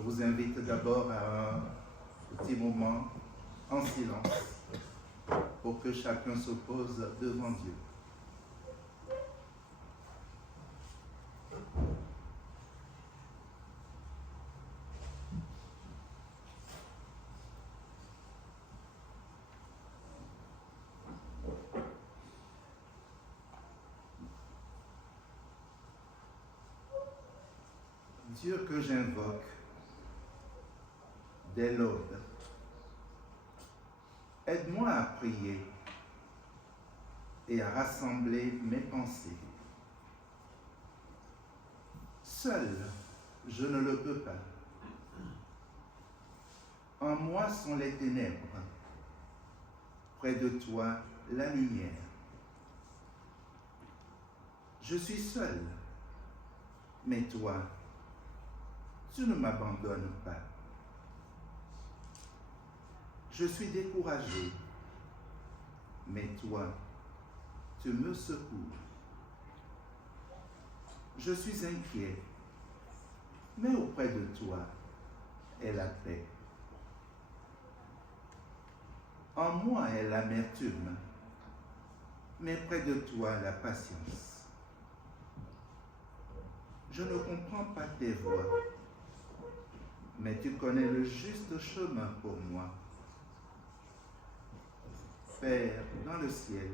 vous invite d'abord à un petit moment en silence pour que chacun se pose devant Dieu. Dieu que j'invoque dès l'aube, aide-moi à prier et à rassembler mes pensées. Seul, je ne le peux pas. En moi sont les ténèbres, près de toi la lumière. Je suis seul, mais toi, tu ne m'abandonnes pas. Je suis découragé, mais toi, tu me secours. Je suis inquiet, mais auprès de toi est la paix. En moi est l'amertume, mais près de toi la patience. Je ne comprends pas tes voies, mais tu connais le juste chemin pour moi. Père dans le ciel,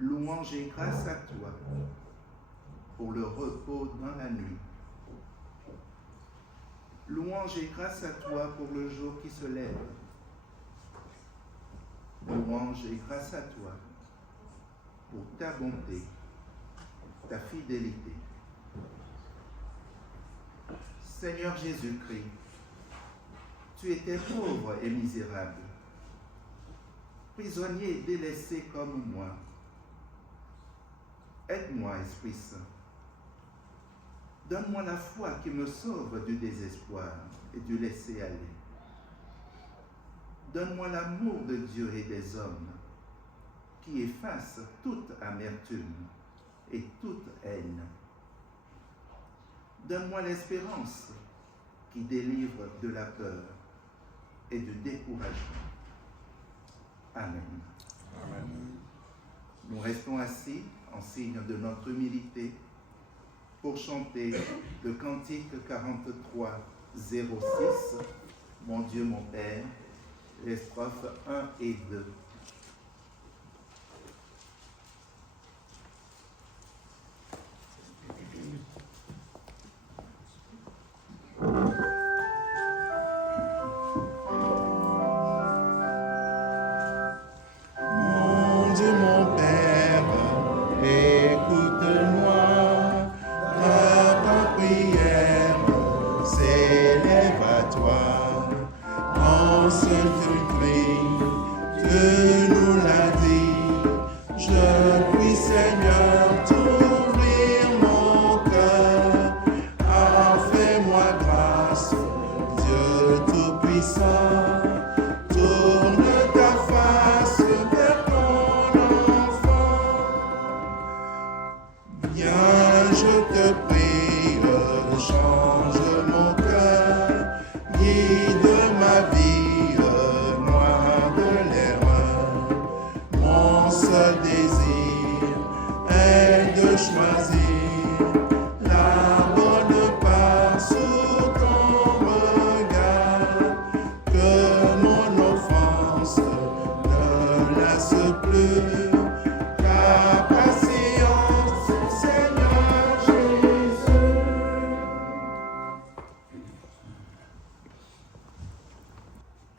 louange et grâce à toi pour le repos dans la nuit. Louange et grâce à toi pour le jour qui se lève. Louange et grâce à toi pour ta bonté, ta fidélité. Seigneur Jésus-Christ, tu étais pauvre et misérable, prisonnier et délaissé comme moi. Aide-moi, Esprit Saint. Donne-moi la foi qui me sauve du désespoir et du laisser-aller. Donne-moi l'amour de Dieu et des hommes qui efface toute amertume et toute haine. Donne-moi l'espérance qui délivre de la peur et du découragement. Amen. Amen. Nous restons assis en signe de notre humilité pour chanter le cantique 43, 06, Mon Dieu, mon Père, les strophes 1 et 2.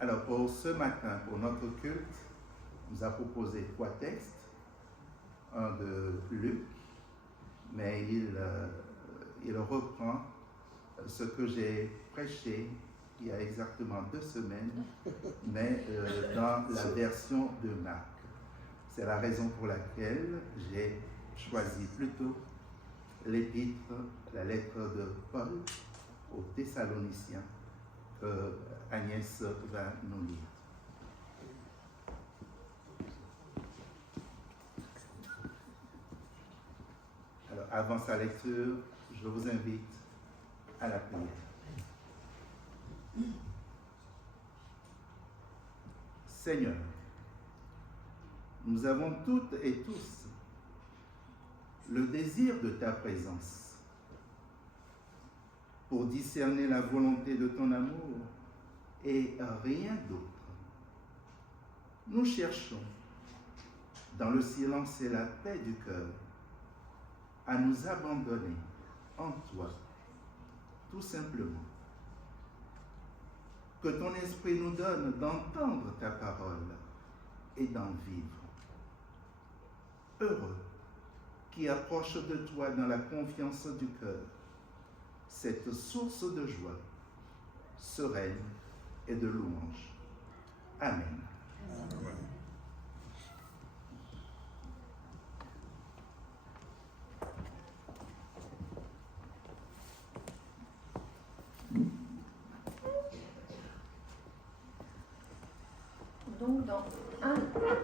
Alors pour ce matin, pour notre culte, on nous a proposé 3 textes, un de Luc, mais il reprend ce que j'ai prêché il y a exactement 2 semaines, mais dans la version de Marc. C'est la raison pour laquelle j'ai choisi plutôt l'épître, la lettre de Paul aux Thessaloniciens, que Agnès va nous lire. Alors, avant sa lecture, je vous invite à la prière. Seigneur, nous avons toutes et tous le désir de ta présence pour discerner la volonté de ton amour et rien d'autre. Nous cherchons, dans le silence et la paix du cœur, à nous abandonner en toi, tout simplement. Que ton esprit nous donne d'entendre ta parole et d'en vivre. Heureux qui approche de toi dans la confiance du cœur, cette source de joie, sereine et de louange. Amen. Amen. Donc dans 1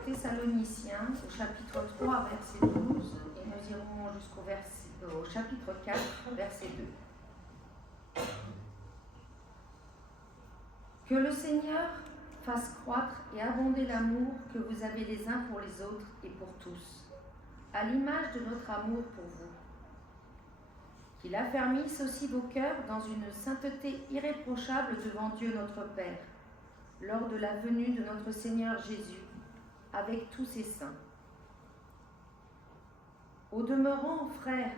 Thessaloniciens, au chapitre 3, verset 12, et nous irons au chapitre 4, verset 2. Que le Seigneur fasse croître et abonder l'amour que vous avez les uns pour les autres et pour tous, à l'image de notre amour pour vous. Qu'il affermisse aussi vos cœurs dans une sainteté irréprochable devant Dieu notre Père, lors de la venue de notre Seigneur Jésus, avec tous ses saints. Au demeurant, frères,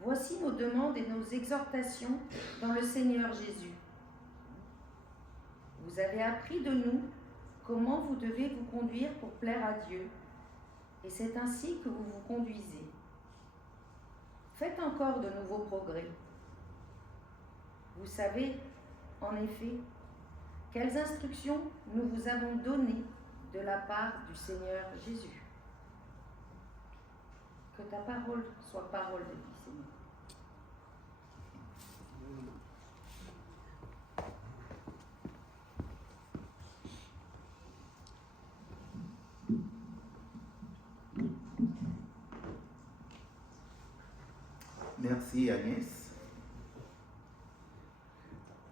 voici nos demandes et nos exhortations dans le Seigneur Jésus. Vous avez appris de nous comment vous devez vous conduire pour plaire à Dieu, et c'est ainsi que vous vous conduisez. Faites encore de nouveaux progrès. Vous savez, en effet, quelles instructions nous vous avons données de la part du Seigneur Jésus. Que ta parole soit parole de vie, Seigneur. Merci Agnès.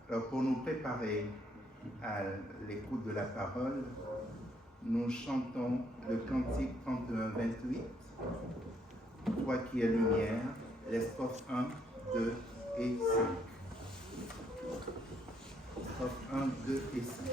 Alors pour nous préparer à l'écoute de la parole, nous chantons le cantique 31-28, Toi qui es lumière, les strophes 1, 2 et 5. Strophes 1, 2 et 5.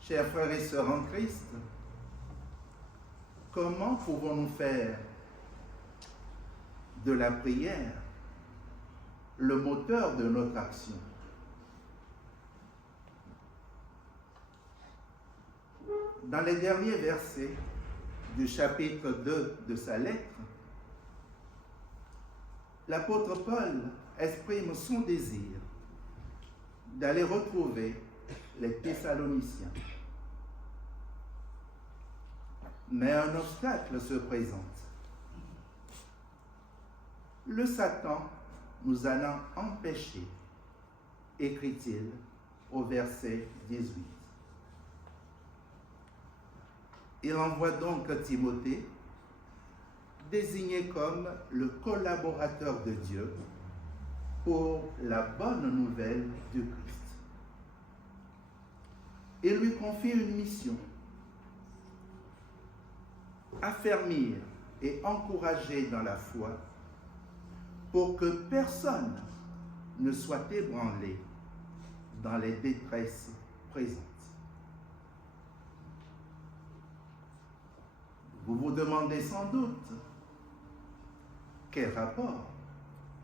Chers frères et sœurs en Christ, comment pouvons-nous faire de la prière le moteur de notre action. Dans les derniers versets du chapitre 2 de sa lettre, l'apôtre Paul exprime son désir d'aller retrouver les Thessaloniciens. Mais un obstacle se présente. Le Satan nous en a empêchés, écrit-il au verset 18. Il envoie donc Timothée, désigné comme le collaborateur de Dieu pour la bonne nouvelle du Christ. Il lui confie une mission: affermir et encourager dans la foi pour que personne ne soit ébranlé dans les détresses présentes. Vous vous demandez sans doute, quel rapport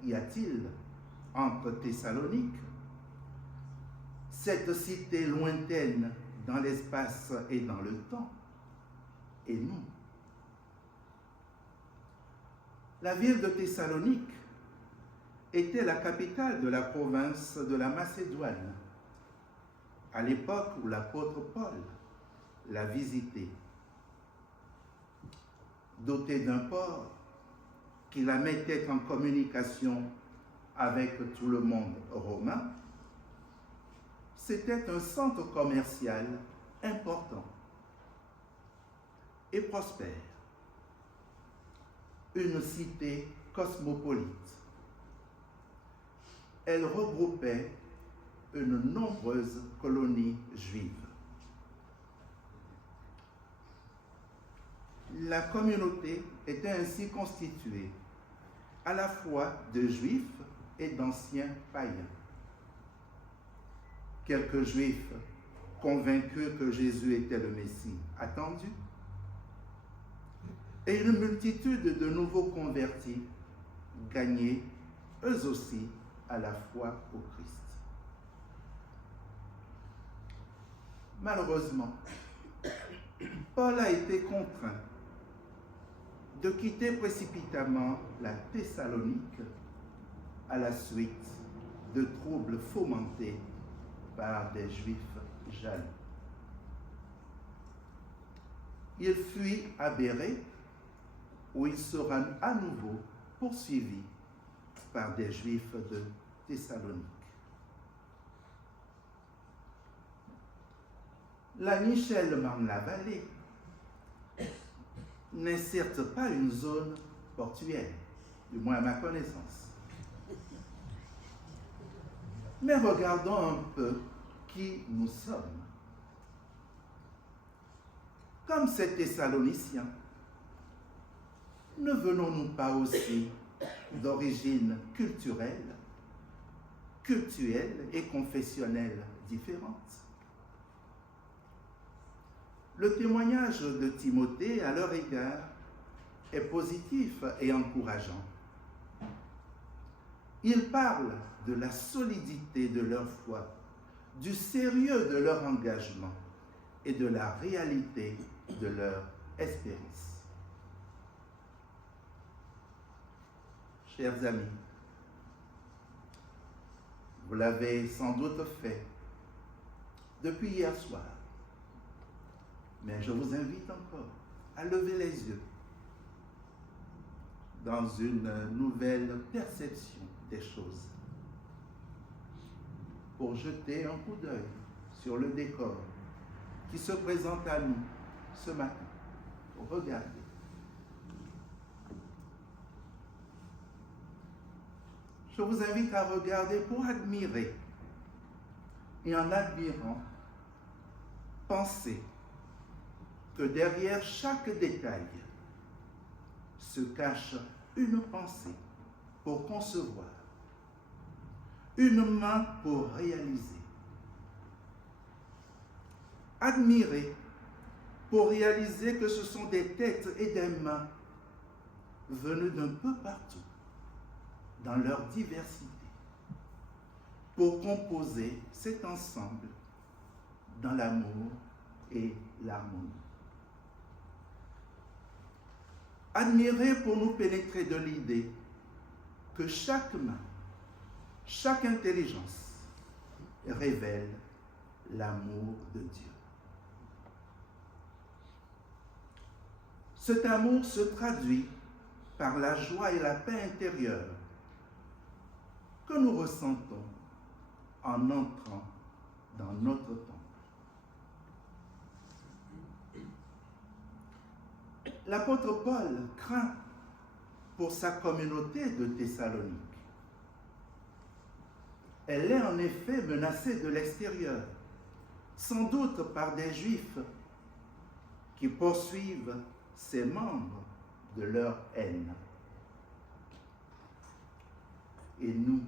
y a-t-il entre Thessalonique, cette cité lointaine dans l'espace et dans le temps, et nous? La ville de Thessalonique était la capitale de la province de la Macédoine, à l'époque où l'apôtre Paul l'a visitée. Dotée d'un port qui la mettait en communication avec tout le monde romain, c'était un centre commercial important et prospère, une cité cosmopolite. Elle regroupait une nombreuse colonie juive. La communauté était ainsi constituée à la fois de juifs et d'anciens païens. Quelques juifs convaincus que Jésus était le Messie attendu, et une multitude de nouveaux convertis gagnés eux aussi à la foi au Christ. Malheureusement, Paul a été contraint de quitter précipitamment la Thessalonique à la suite de troubles fomentés par des Juifs jaloux. Il fuit à Bérée, où il sera à nouveau poursuivi par des Juifs de Thessalonique. La Michel-Marne-la-Vallée n'est certes pas une zone portuaire, du moins à ma connaissance. Mais regardons un peu qui nous sommes. Comme ces Thessaloniciens, ne venons-nous pas aussi d'origines culturelles et confessionnelles différentes? Le témoignage de Timothée à leur égard est positif et encourageant. Il parle de la solidité de leur foi, du sérieux de leur engagement et de la réalité de leur espérance. Chers amis, vous l'avez sans doute fait depuis hier soir, mais je vous invite encore à lever les yeux dans une nouvelle perception des choses, pour jeter un coup d'œil sur le décor qui se présente à nous ce matin. Regardez. Je vous invite à regarder pour admirer, et en admirant, pensez que derrière chaque détail se cache une pensée pour concevoir, une main pour réaliser. Admirez pour réaliser que ce sont des têtes et des mains venues d'un peu partout dans leur diversité pour composer cet ensemble dans l'amour et l'harmonie. Admirer pour nous pénétrer de l'idée que chaque main, chaque intelligence révèle l'amour de Dieu. Cet amour se traduit par la joie et la paix intérieure que nous ressentons en entrant dans notre temple. L'apôtre Paul craint pour sa communauté de Thessalonique. Elle est en effet menacée de l'extérieur, sans doute par des Juifs qui poursuivent ses membres de leur haine. Et nous,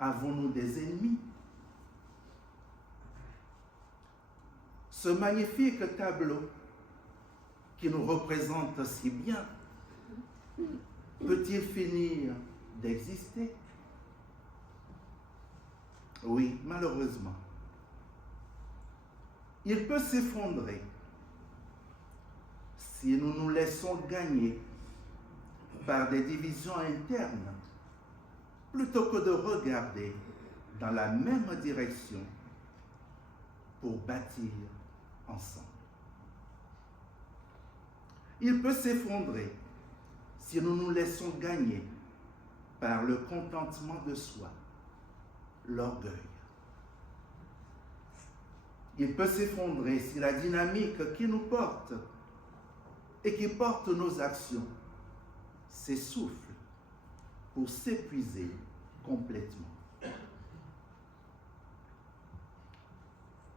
avons-nous des ennemis? Ce magnifique tableau qui nous représente si bien, peut-il finir d'exister? Oui, malheureusement. Il peut s'effondrer si nous nous laissons gagner par des divisions internes plutôt que de regarder dans la même direction pour bâtir ensemble. Il peut s'effondrer si nous nous laissons gagner par le contentement de soi, l'orgueil. Il peut s'effondrer si la dynamique qui nous porte et qui porte nos actions s'essouffle pour s'épuiser complètement.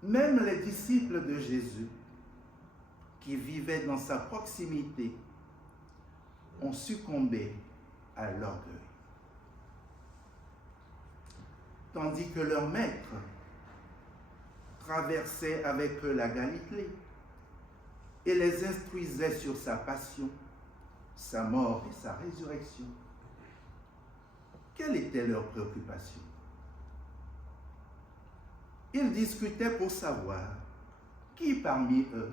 Même les disciples de Jésus, qui vivaient dans sa proximité, ont succombé à l'orgueil. Tandis que leur maître traversait avec eux la Galilée et les instruisait sur sa passion, sa mort et sa résurrection. Quelle était leur préoccupation? Ils discutaient pour savoir qui parmi eux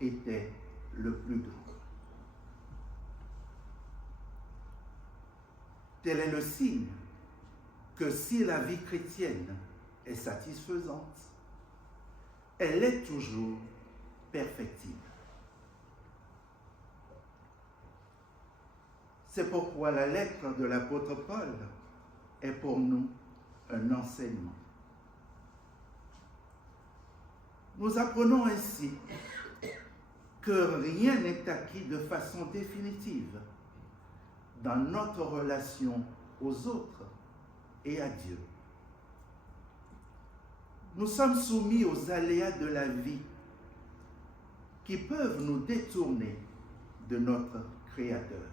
était le plus grand. Tel est le signe que si la vie chrétienne est satisfaisante, elle est toujours perfectible. C'est pourquoi la lettre de l'apôtre Paul est pour nous un enseignement. Nous apprenons ainsi que rien n'est acquis de façon définitive dans notre relation aux autres et à Dieu. Nous sommes soumis aux aléas de la vie qui peuvent nous détourner de notre Créateur.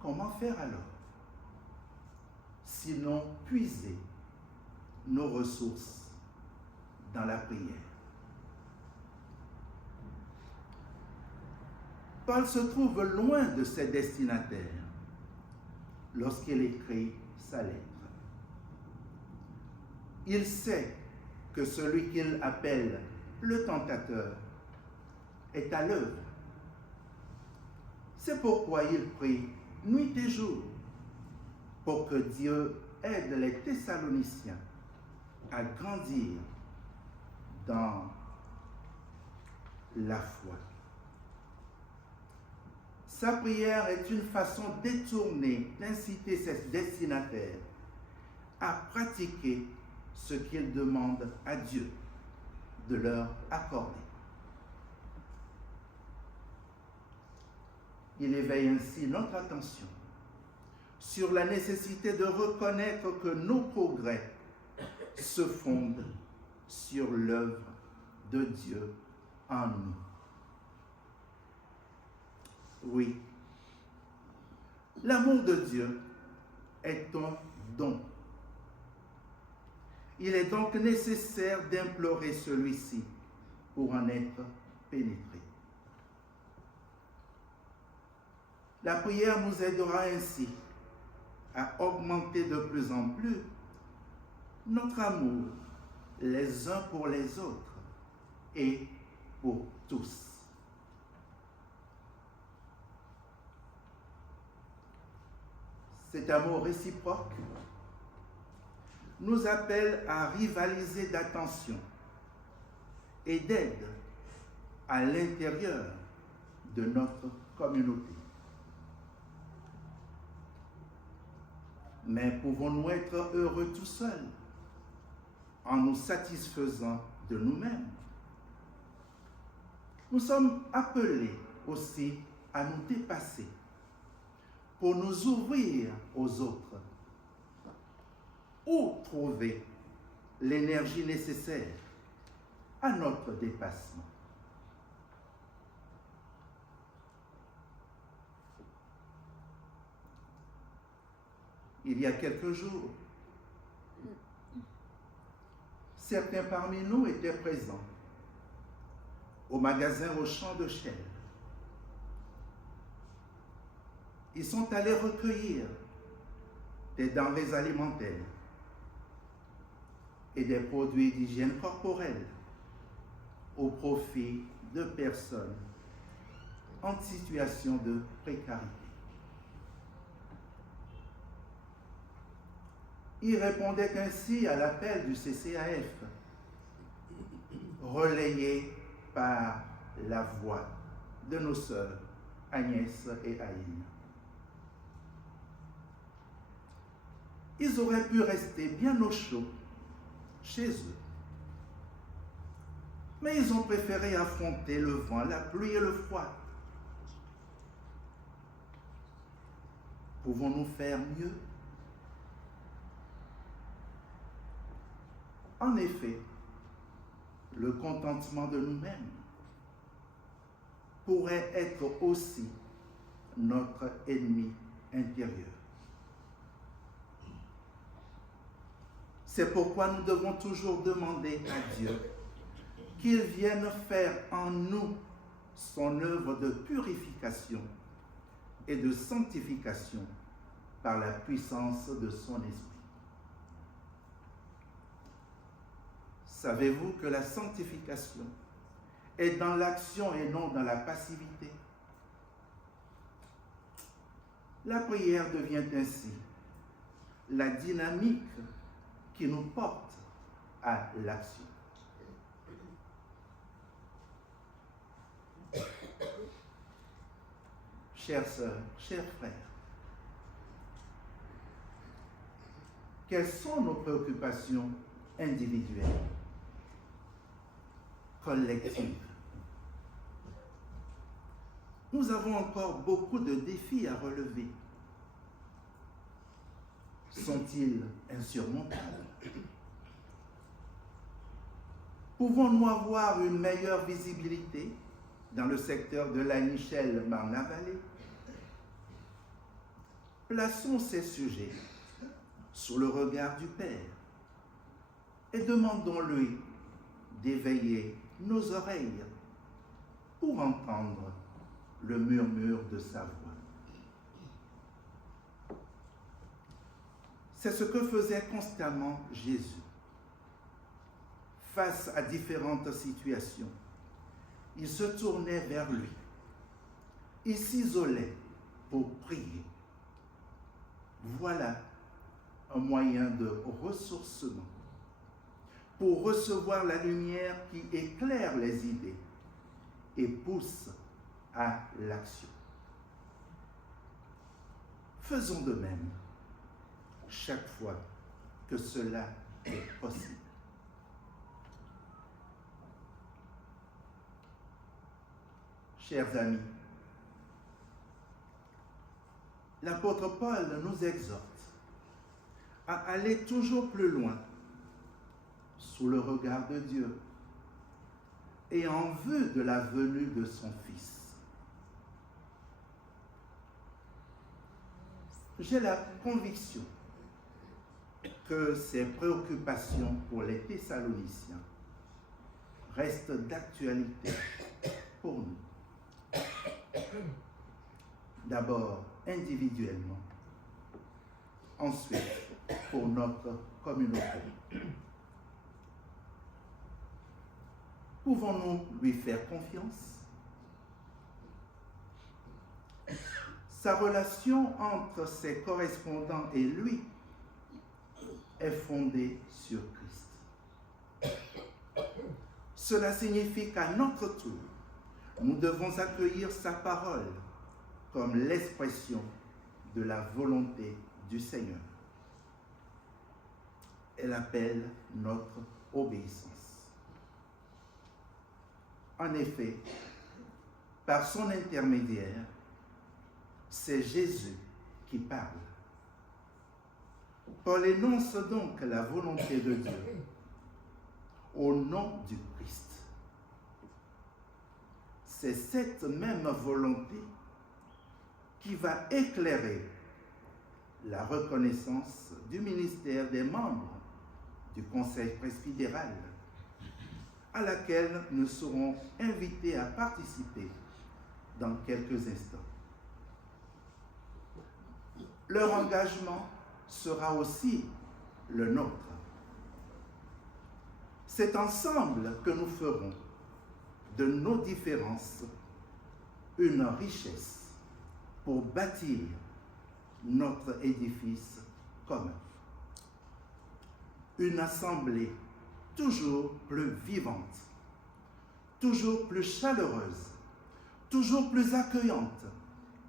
Comment faire alors? Sinon puiser nos ressources dans la prière. Paul se trouve loin de ses destinataires lorsqu'il écrit sa lettre. Il sait que celui qu'il appelle le tentateur est à l'œuvre. C'est pourquoi il prie nuit et jour pour que Dieu aide les Thessaloniciens à grandir dans la foi. Sa prière est une façon détournée d'inciter ses destinataires à pratiquer ce qu'ils demandent à Dieu de leur accorder. Il éveille ainsi notre attention sur la nécessité de reconnaître que nos progrès se fondent sur l'œuvre de Dieu en nous. Oui, l'amour de Dieu est un don. Il est donc nécessaire d'implorer celui-ci pour en être pénétré. La prière nous aidera ainsi à augmenter de plus en plus notre amour les uns pour les autres et pour tous. Cet amour réciproque nous appelle à rivaliser d'attention et d'aide à l'intérieur de notre communauté. Mais pouvons-nous être heureux tout seuls en nous satisfaisant de nous-mêmes? Nous sommes appelés aussi à nous dépasser pour nous ouvrir aux autres. Où trouver l'énergie nécessaire à notre dépassement? Il y a quelques jours, certains parmi nous étaient présents au magasin Auchan de Chelles. Ils sont allés recueillir des denrées alimentaires et des produits d'hygiène corporelle au profit de personnes en situation de précarité. Ils répondaient ainsi à l'appel du CCAF, relayé par la voix de nos sœurs Agnès et Aïne. Ils auraient pu rester bien au chaud chez eux, mais ils ont préféré affronter le vent, la pluie et le froid. Pouvons-nous faire mieux? En effet, le contentement de nous-mêmes pourrait être aussi notre ennemi intérieur. C'est pourquoi nous devons toujours demander à Dieu qu'il vienne faire en nous son œuvre de purification et de sanctification par la puissance de son esprit. Savez-vous que la sanctification est dans l'action et non dans la passivité? La prière devient ainsi la dynamique qui nous porte à l'action. Chères sœurs, chers frères, quelles sont nos préoccupations individuelles, collectives? Nous avons encore beaucoup de défis à relever. Sont-ils insurmontables? Pouvons-nous avoir une meilleure visibilité dans le secteur de la Nichelle-Marne-la-Vallée? Plaçons ces sujets sous le regard du Père et demandons-lui d'éveiller nos oreilles pour entendre le murmure de sa voix. C'est ce que faisait constamment Jésus. Face à différentes situations, il se tournait vers lui. Il s'isolait pour prier. Voilà un moyen de ressourcement pour recevoir la lumière qui éclaire les idées et pousse à l'action. Faisons de même chaque fois que cela est possible. Chers amis, l'apôtre Paul nous exhorte à aller toujours plus loin sous le regard de Dieu et en vue de la venue de son Fils. J'ai la conviction que ces préoccupations pour les Thessaloniciens restent d'actualité pour nous. d'abord individuellement, ensuite pour notre communauté. Pouvons-nous lui faire confiance? Sa relation entre ses correspondants et lui est fondée sur Christ. Cela signifie qu'à notre tour, nous devons accueillir sa parole comme l'expression de la volonté du Seigneur. Elle appelle notre obéissance. En effet, par son intermédiaire, c'est Jésus qui parle. Paul énonce donc la volonté de Dieu au nom du Christ. C'est cette même volonté qui va éclairer la reconnaissance du ministère des membres du Conseil presbytéral, à laquelle nous serons invités à participer dans quelques instants. Leur engagement sera aussi le nôtre. C'est ensemble que nous ferons de nos différences une richesse pour bâtir notre édifice commun. Une assemblée toujours plus vivante, toujours plus chaleureuse, toujours plus accueillante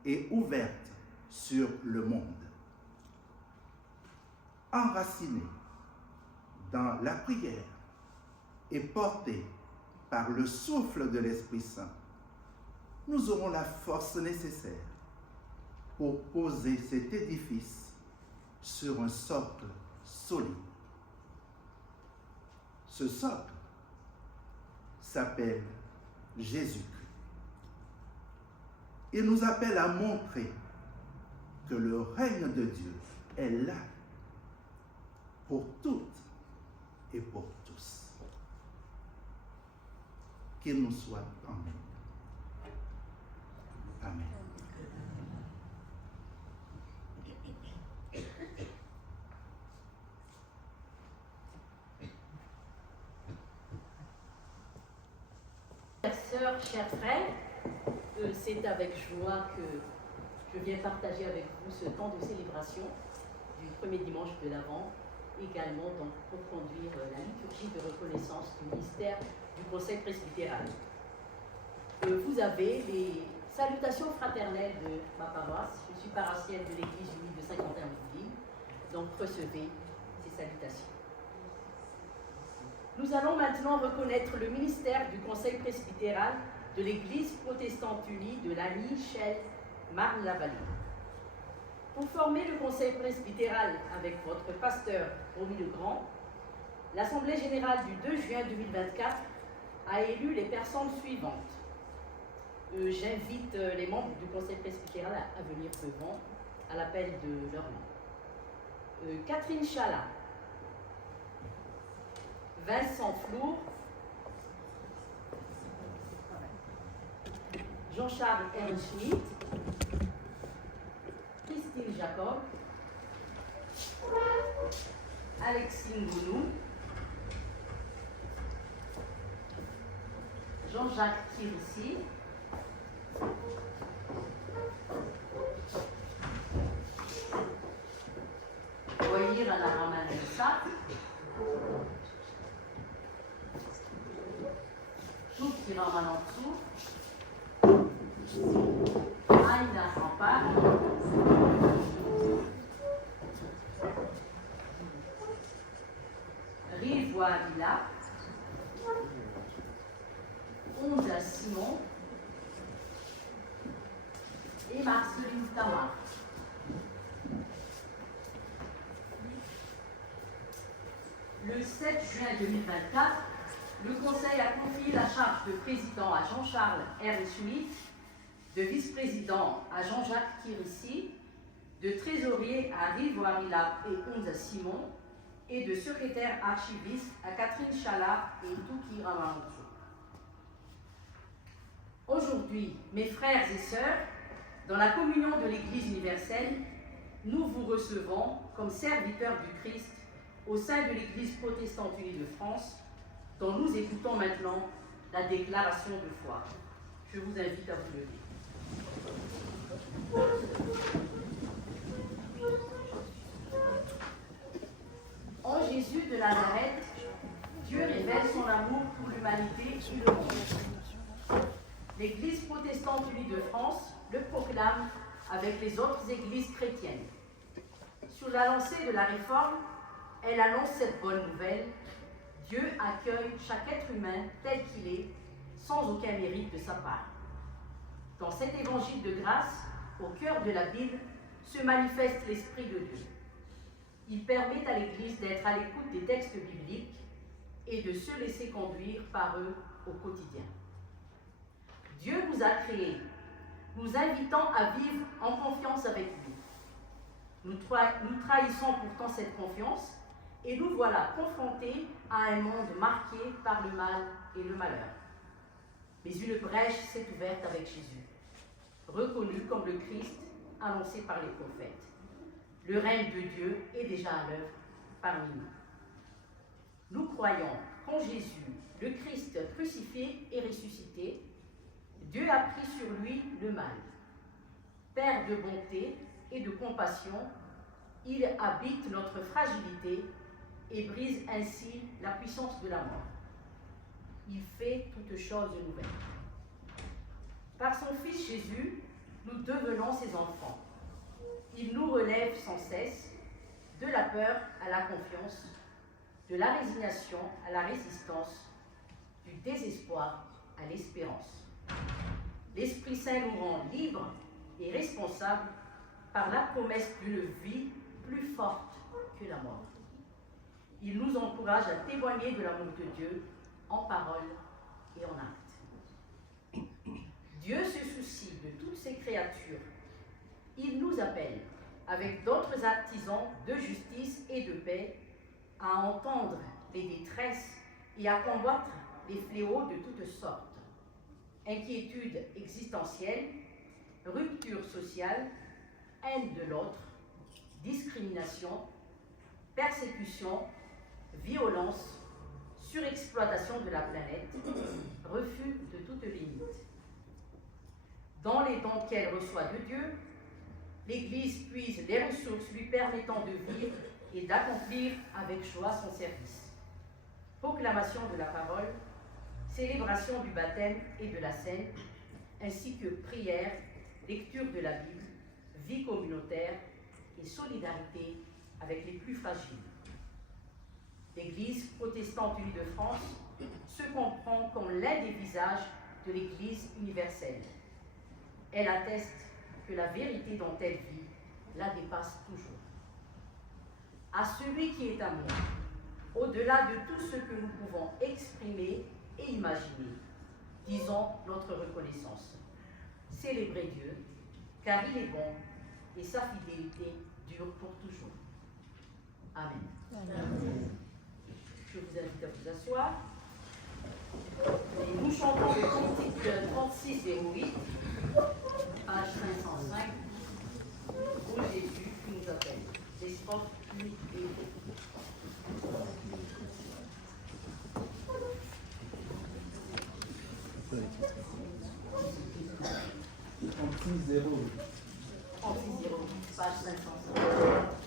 et ouverte sur le monde. Enracinée dans la prière et portée par le souffle de l'Esprit Saint, nous aurons la force nécessaire pour poser cet édifice sur un socle solide. Ce socle s'appelle Jésus-Christ. Il nous appelle à montrer que le règne de Dieu est là pour toutes et pour tous. Qu'il nous soit amen. Amen. Chères sœurs, chers frères, c'est avec joie que je viens partager avec vous ce temps de célébration du premier dimanche de l'Avent, également donc pour conduire la liturgie de reconnaissance du ministère du Conseil presbytéral. Vous avez les salutations fraternelles de ma paroisse. Je suis paroissienne de l'Église unie de Saint-Quentin-Midi, donc recevez ces salutations. Nous allons maintenant reconnaître le ministère du Conseil presbytéral de l'Église protestante unie de Lagny-Chelles-Marne-la-Vallée. Pour former le Conseil presbytéral avec votre pasteur Romy Legrand, l'Assemblée générale du 2 juin 2024 a élu les personnes suivantes. J'invite les membres du Conseil presbytéral à venir devant à l'appel de leur nom. Catherine Chala, Vincent Flour, Jean-Charles Ernst-Schmidt, Christine Jacob, Alexis Ngounou, Jean-Jacques Kirissi, Oyer Alaramanessa, Chouki Ramanansou, Aïda Rampar, Rivoa Lila, Onda Simon et Marceline Tamar. Le 7 juin 2024, le Conseil a confié la charge de président à Jean-Charles Ernst-Schmidt, de vice-président à Jean-Jacques Kirissi, de trésorier à Rivoa Lila et Onda Simon, et de secrétaire archiviste à Catherine Chala et Touki Ramamoto. Aujourd'hui, mes frères et sœurs, Dans la communion de l'Église universelle, nous vous recevons comme serviteurs du Christ au sein de l'Église protestante unie de France, dont nous écoutons maintenant la déclaration de foi. Je vous invite à vous lever. En Jésus de Nazareth, Dieu révèle son amour pour l'humanité et le monde. L'Église protestante unie de France le proclame avec les autres églises chrétiennes. Sur la lancée de la Réforme, elle annonce cette bonne nouvelle. Dieu accueille chaque être humain tel qu'il est, sans aucun mérite de sa part. Dans cet évangile de grâce, au cœur de la Bible, se manifeste l'Esprit de Dieu. Il permet à l'Église d'être à l'écoute des textes bibliques et de se laisser conduire par eux au quotidien. Dieu nous a créés, nous invitant à vivre en confiance avec lui. Nous trahissons pourtant cette confiance et nous voilà confrontés à un monde marqué par le mal et le malheur. Mais une brèche s'est ouverte avec Jésus, reconnu comme le Christ annoncé par les prophètes. Le règne de Dieu est déjà à l'œuvre parmi nous. Nous croyons qu'en Jésus, le Christ crucifié et ressuscité, Dieu a pris sur lui le mal. Père de bonté et de compassion, il habite notre fragilité et brise ainsi la puissance de la mort. Il fait toutes choses nouvelles. Par son Fils Jésus, nous devenons ses enfants. Il nous relève sans cesse de la peur à la confiance, de la résignation à la résistance, du désespoir à l'espérance. L'Esprit Saint nous rend libres et responsables par la promesse d'une vie plus forte que la mort. Il nous encourage à témoigner de l'amour de Dieu en parole et en acte. Dieu se soucie de toutes ses créatures. Il nous appelle, avec d'autres artisans de justice et de paix, à entendre les détresses et à combattre les fléaux de toutes sortes. Inquiétude existentielle, rupture sociale, haine de l'autre, discrimination, persécution, violence, surexploitation de la planète, refus de toute limite. Dans les dons qu'elle reçoit de Dieu, l'Église puise les ressources lui permettant de vivre et d'accomplir avec joie son service. Proclamation de la parole, célébration du baptême et de la scène, ainsi que prière, lecture de la Bible, vie communautaire et solidarité avec les plus fragiles. L'Église protestante unie de France se comprend comme l'un des visages de l'Église universelle. Elle atteste que la vérité dont elle vit la dépasse toujours. À celui qui est amour, au-delà de tout ce que nous pouvons exprimer et imaginer, disons notre reconnaissance. Célébrez Dieu, car il est bon et sa fidélité dure pour toujours. Amen. Amen. Je vous invite à vous asseoir. Et nous chantons le cantique 3608, page 505, où Jésus nous appelle. Les strophes 8 et 8. Page 505.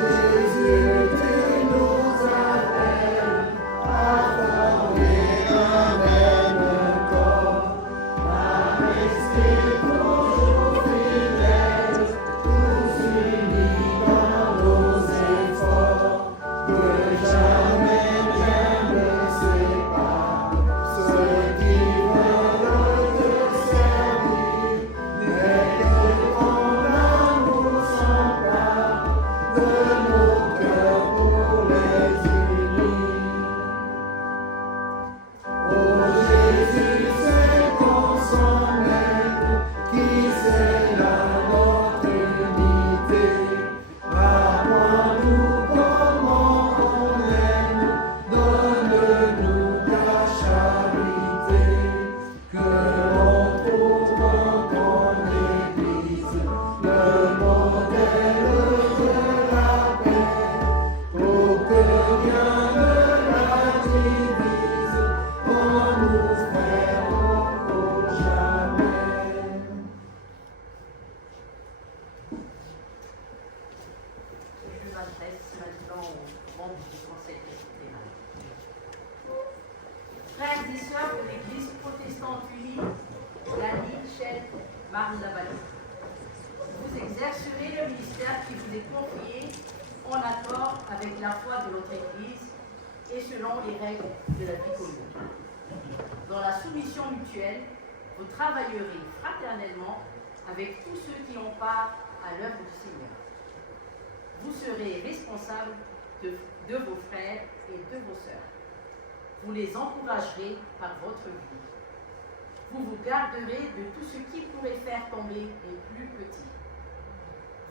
Jésus, tu nous m'adresse maintenant aux membres du Conseil presbytéral. Frères et sœurs de l'Église protestante unie, Lani, Chelle, Marne-la-Vallée, vous exercerez le ministère qui vous est confié en accord avec la foi de notre Église et selon les règles de la vie commune. Dans la soumission mutuelle, vous travaillerez fraternellement avec tous ceux qui ont part à l'œuvre du Seigneur. Vous serez responsables de vos frères et de vos sœurs. Vous les encouragerez par votre vie. Vous vous garderez de tout ce qui pourrait faire tomber les plus petits.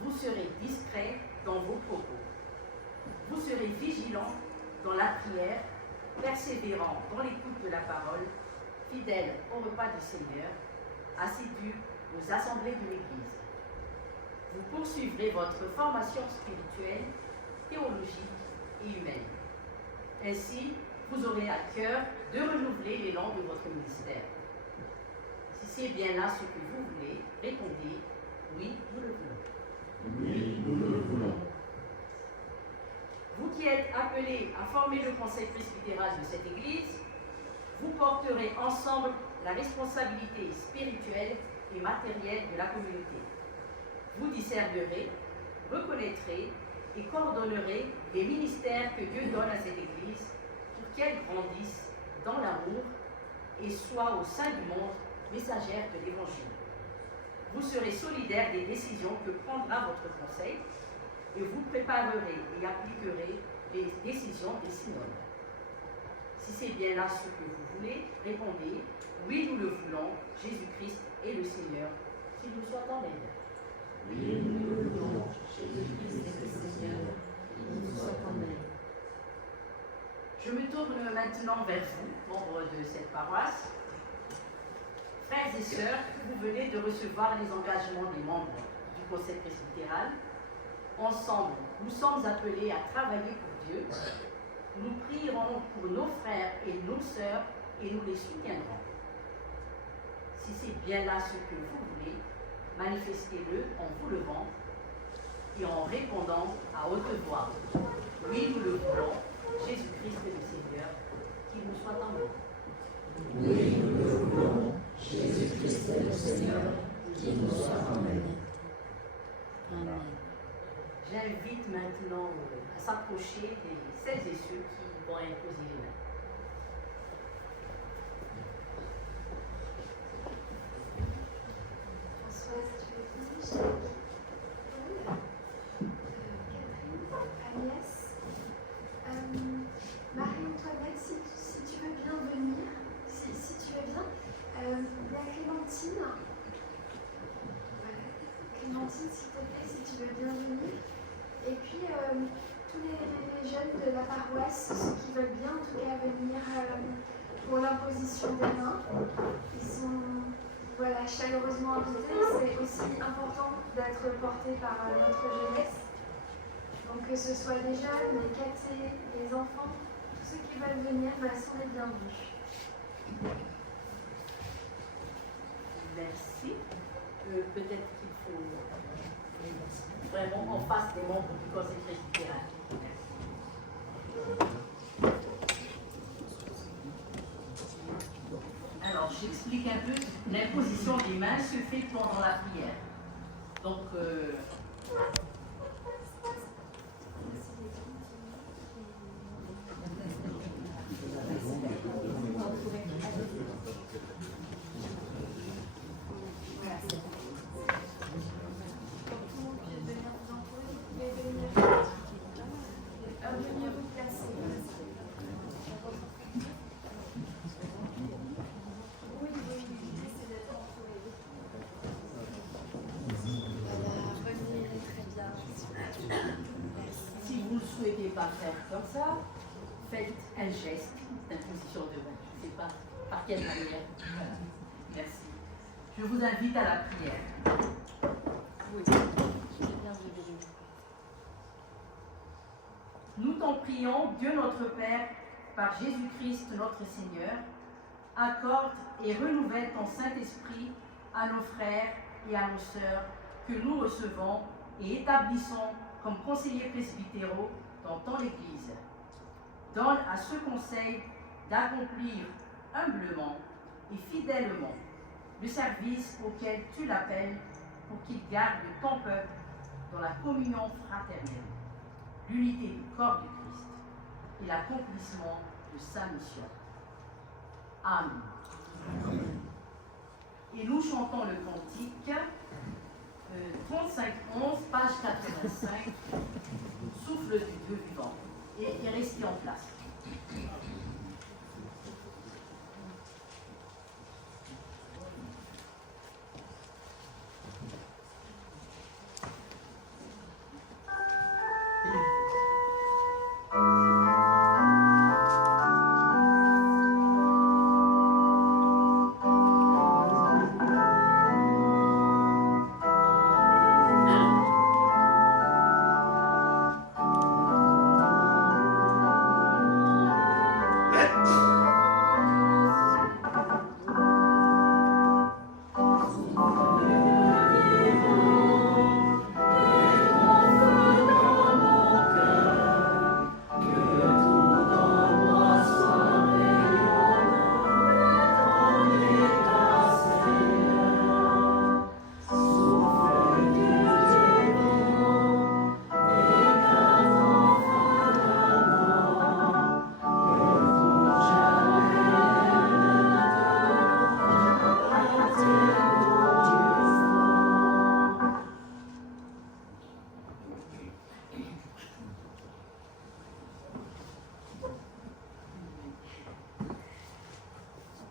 Vous serez discrets dans vos propos. Vous serez vigilants dans la prière, persévérants dans l'écoute de la parole, fidèles au repas du Seigneur, assidus aux assemblées de l'Église. Vous poursuivrez votre formation spirituelle, théologique et humaine. Ainsi, vous aurez à cœur de renouveler l'élan de votre ministère. Si c'est bien là ce que vous voulez, répondez « Oui, nous le voulons ». Oui, nous le voulons. Vous qui êtes appelés à former le conseil presbytéral de cette Église, vous porterez ensemble la responsabilité spirituelle et matérielle de la communauté. Vous discernerez, reconnaîtrez et coordonnerez les ministères que Dieu donne à cette Église pour qu'elle grandisse dans l'amour et soit au sein du monde messagère de l'Évangile. Vous serez solidaire des décisions que prendra votre conseil et vous préparerez et appliquerez les décisions des synodes. Si c'est bien là ce que vous voulez, répondez « Oui, nous le voulons, Jésus-Christ est le Seigneur, qu'il nous soit en aide. » Oui, nous le voulons, Jésus-Christ est le Seigneur, qu'il nous soit en aide. Je me tourne maintenant vers vous, membres de cette paroisse. Frères et sœurs, vous venez de recevoir les engagements des membres du conseil presbytéral. Ensemble, nous sommes appelés à travailler pour Dieu. Nous prierons pour nos frères et nos sœurs et nous les soutiendrons. Si c'est bien là ce que vous voulez, manifestez-le en vous levant et en répondant à haute voix. Oui, nous le voulons, Jésus-Christ est le Seigneur, qu'il nous soit en aide. Oui, nous le voulons, Jésus-Christ est le Seigneur, qu'il nous soit en aide. Amen. J'invite maintenant à s'approcher de celles et ceux qui vont imposer les mains. Françoise, tu veux venir, Jacques, Catherine, Agnès, Marie-Antoinette, si tu veux bien venir, si tu veux bien, la Clémentine, voilà, Clémentine, s'il te plaît, si tu veux bien venir, et puis tous les jeunes de la paroisse, ceux qui veulent bien en tout cas venir pour l'imposition des mains, ils sont voilà, chaleureusement invités. C'est aussi important d'être porté par notre jeunesse. Donc que ce soit les jeunes, les cathés, les enfants, tous ceux qui veulent venir sont les bienvenus. Merci. Peut-être qu'il faut vraiment en face des membres du conseil presbytéral. Alors, j'explique un peu. L'imposition des mains se fait pendant la prière. Donc, Venir vous placer. Oui, c'est d'être entouré. Voilà, revenez très bien. si vous ne souhaitez pas faire comme ça, faites un geste d'imposition de main. Je ne sais pas par quelle manière. Voilà. Merci. Je vous invite à la prière. Oui. Nous t'en prions, Dieu notre Père, par Jésus-Christ notre Seigneur, accorde et renouvelle ton Saint-Esprit à nos frères et à nos sœurs que nous recevons et établissons comme conseillers presbytéraux dans ton Église. Donne à ce conseil d'accomplir humblement et fidèlement le service auquel tu l'appelles pour qu'il garde ton peuple dans la communion fraternelle, l'unité du corps du Christ et l'accomplissement de sa mission. Amen. Et nous chantons le cantique 35-11, page 85, Souffle du Dieu vivant. Et restez en place.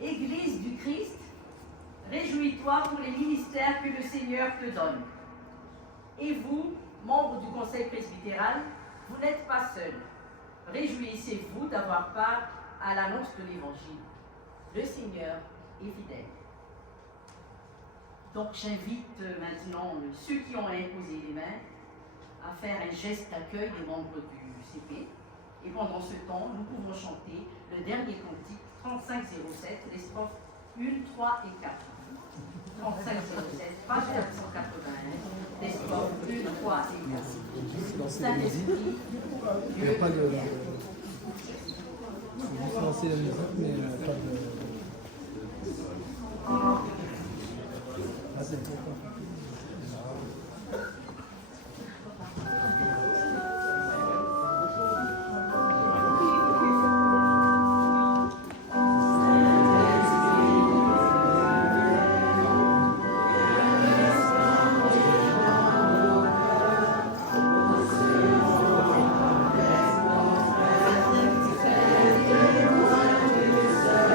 Église du Christ, réjouis-toi pour les ministères que le Seigneur te donne. Et vous, membres du conseil presbytéral, vous n'êtes pas seuls. Réjouissez-vous d'avoir part à l'annonce de l'Évangile. Le Seigneur est fidèle. Donc j'invite maintenant ceux qui ont imposé les mains à faire un geste d'accueil des membres du CP. Et pendant ce temps, nous pouvons chanter le dernier cantique 3507, les strophes 1, 3 et 4. 3507, page 481, les strophes 1, 3 et 4. Saint-Esprit, Il n'y a pas de... Il faut lancer la musique, mais il n'y a pas de... Ah, c'est trop compliqué.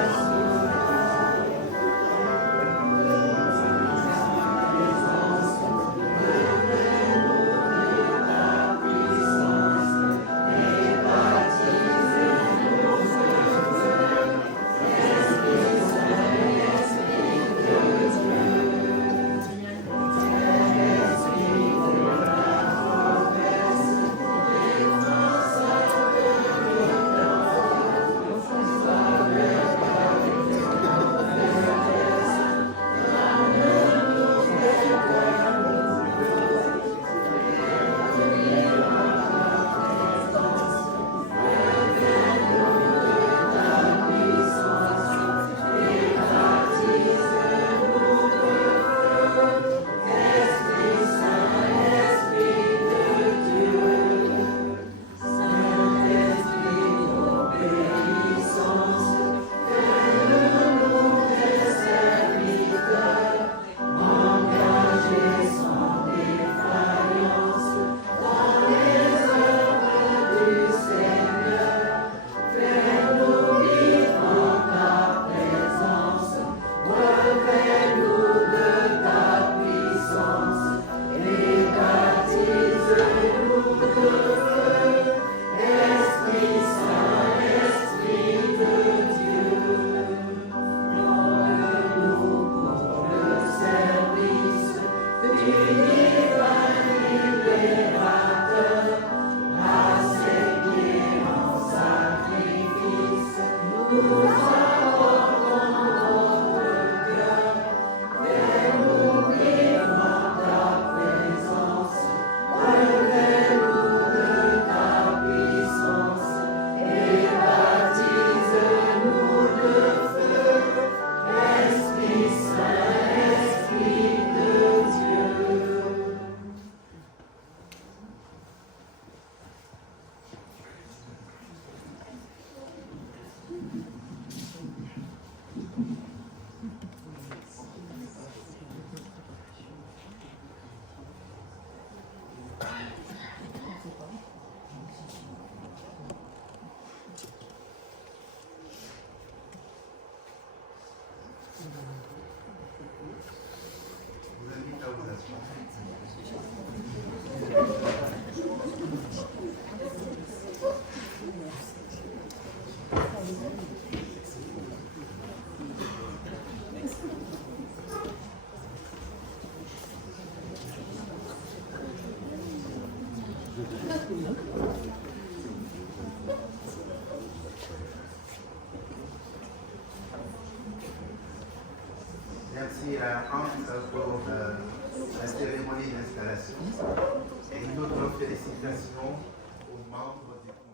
Thank you. Merci à Hans pour la cérémonie d'installation et une autre félicitation aux membres du conseil.